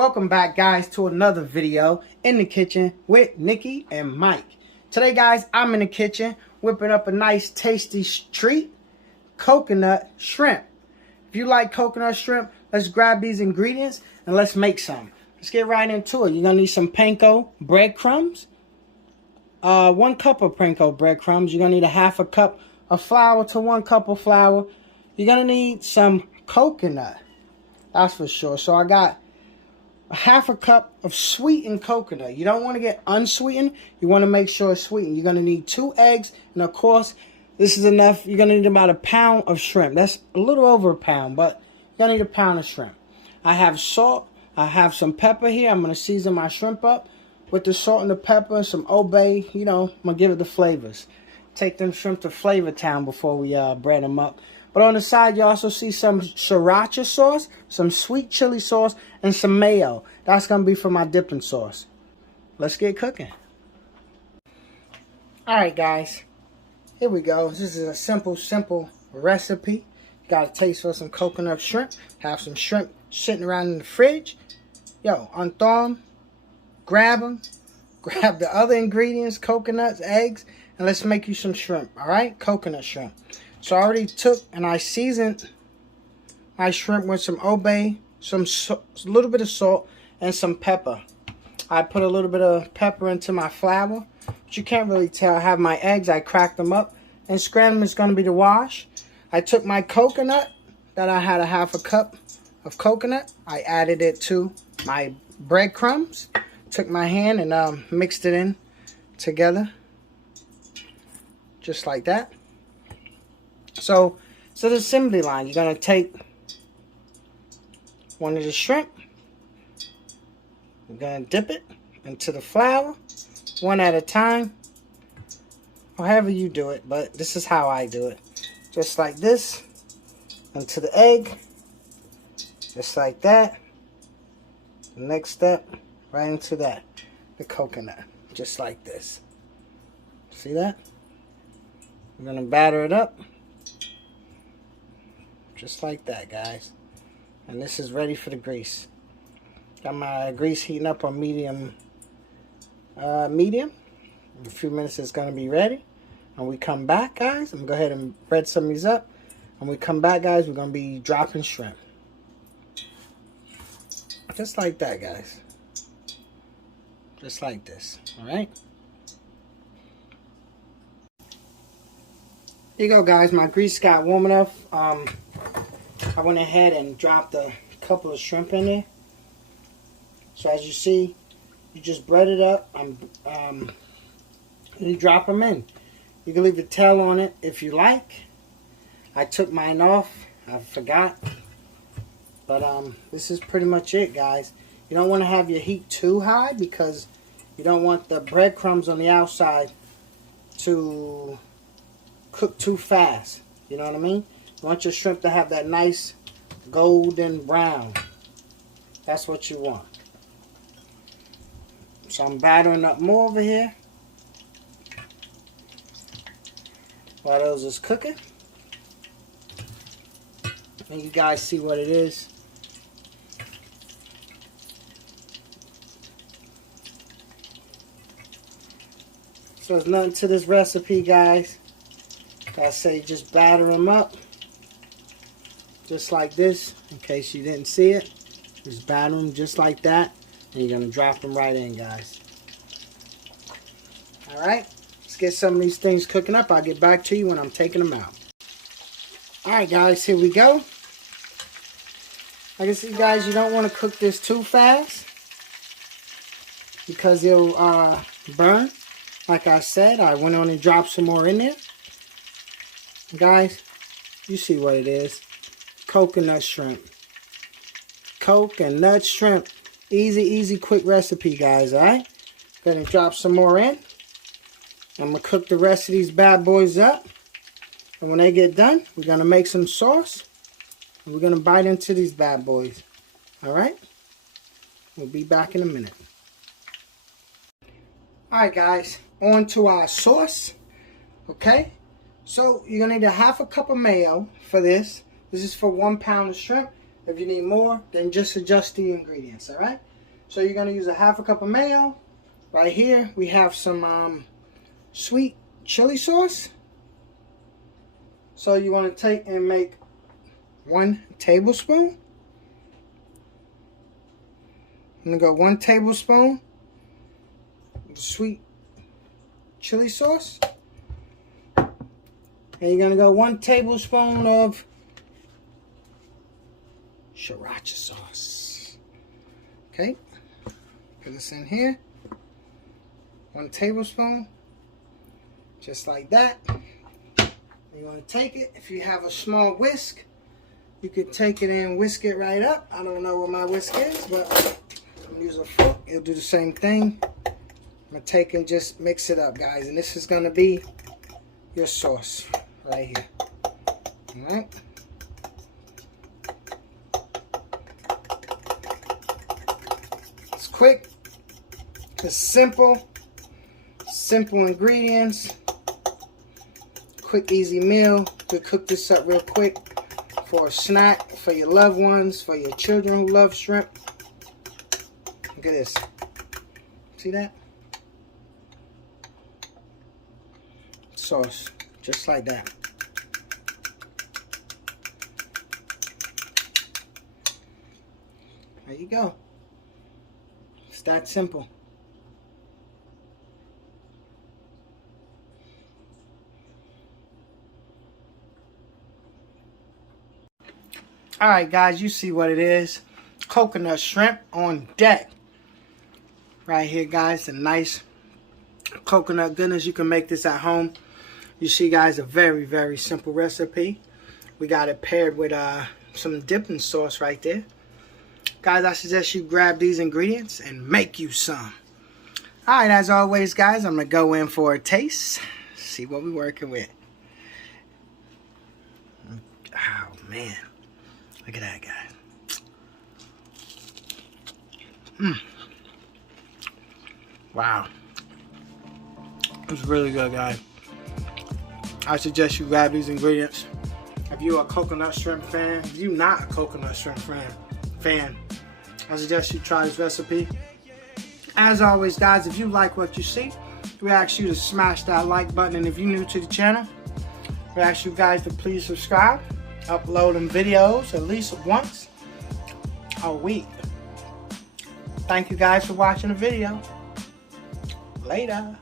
Welcome back, guys, to another video in the kitchen with Nikki and Mike. Today, guys, I'm in the kitchen whipping up a nice tasty treat, coconut shrimp. If you like coconut shrimp, let's grab these ingredients and let's make some. Let's get right into it. You're going to need some Panko breadcrumbs, 1 cup of Panko breadcrumbs. You're going to need a half a cup of flour to 1 cup of flour. You're going to need some coconut, that's for sure. So I got a half a cup of sweetened coconut. You don't want to get unsweetened. You want to make sure it's sweetened. You're going to need 2 eggs. And of course, this is enough. You're going to need about a pound of shrimp. That's a little over a pound, but you're going to need a pound of shrimp. I have salt. I have some pepper here. I'm going to season my shrimp up with the salt and the pepper and some Old Bay. You know, I'm going to give it the flavors. Take them shrimp to Flavor Town before we bread them up. But on the side, you also see some Sriracha sauce, some sweet chili sauce, and some mayo. That's going to be for my dipping sauce. Let's get cooking. Alright, guys. Here we go. This is a simple recipe. You got a taste for some coconut shrimp. Have some shrimp sitting around in the fridge. Yo, unthaw them. Grab them. Grab the other ingredients, coconuts, eggs, and let's make you some shrimp. Alright? Coconut shrimp. So I already took and I seasoned my shrimp with some Old Bay, a little bit of salt, and some pepper. I put a little bit of pepper into my flour, but you can't really tell. I have my eggs, I cracked them up, and scrambled is going to be the wash. I took my coconut, that I had a half a cup of coconut. I added it to my breadcrumbs. Took my hand and mixed it in together, just like that. So the assembly line, you're going to take one of the shrimp. You're going to dip it into the flour, one at a time, or however you do it, but this is how I do it. Just like this, into the egg, just like that. The next step, right into that, the coconut, just like this. See that? We're going to batter it up. Just like that, guys. And this is ready for the grease. Got my grease heating up on medium. In a few minutes it's going to be ready. And we come back, guys. I'm going to go ahead and bread some of these up. And we come back, guys, we're going to be dropping shrimp. Just like that, guys. Just like this. Alright? Here you go, guys. My grease got warm enough. I went ahead and dropped a couple of shrimp in there. So as you see, you just bread it up and you drop them in. You can leave the tail on it if you like. I took mine off. I forgot. But this is pretty much it, guys. You don't want to have your heat too high because you don't want the breadcrumbs on the outside to cook too fast. You know what I mean? You want your shrimp to have that nice golden brown. That's what you want. So I'm battering up more over here while those is cooking. And you guys see what it is. So there's nothing to this recipe, guys. Like I say, just batter them up. Just like this, in case you didn't see it. Just batter them just like that. And you're going to drop them right in, guys. Alright, let's get some of these things cooking up. I'll get back to you when I'm taking them out. Alright, guys, here we go. Like I said, guys, you don't want to cook this too fast because it'll burn. Like I said, I went on and dropped some more in there. Guys, you see what it is. Coconut shrimp. Coconut shrimp. Easy, quick recipe, guys, alright? Go ahead and drop some more in. I'm going to cook the rest of these bad boys up. And when they get done, we're going to make some sauce. And we're going to bite into these bad boys. Alright? We'll be back in a minute. Alright, guys. On to our sauce. Okay? So, you're going to need a half a cup of mayo for this. This is for 1 pound of shrimp. If you need more, then just adjust the ingredients, alright? So you're gonna use a half a cup of mayo. Right here we have some sweet chili sauce. So you want to take and make 1 tablespoon. I'm gonna go 1 tablespoon of sweet chili sauce. And you're gonna go 1 tablespoon of Sriracha sauce. Okay, put this in here. 1 tablespoon, just like that. You want to take it. If you have a small whisk, you could take it and whisk it right up. I don't know what my whisk is, but I'm gonna use a fork. It'll do the same thing. I'm gonna take and just mix it up, guys. And this is gonna be your sauce right here. All right. It's quick. It's simple. Simple ingredients. Quick, easy meal. You could cook this up real quick for a snack, for your loved ones, for your children who love shrimp. Look at this. See that? Sauce, just like that. There you go. It's that simple. Alright guys, you see what it is. Coconut shrimp on deck. Right here guys, a nice coconut goodness. You can make this at home. You see guys, a very, very simple recipe. We got it paired with some dipping sauce right there. Guys, I suggest you grab these ingredients and make you some. Alright, as always guys, I'm going to go in for a taste. See what we're working with. Oh man. Look at that, guys. Wow. It's really good, guys. I suggest you grab these ingredients. If you're a coconut shrimp fan, if you're not a coconut shrimp fan, I suggest you try this recipe. As always, guys, if you like what you see, we ask you to smash that like button. And if you're new to the channel, we ask you guys to please subscribe. Uploading videos at least once a week. Thank you guys for watching the video. Later.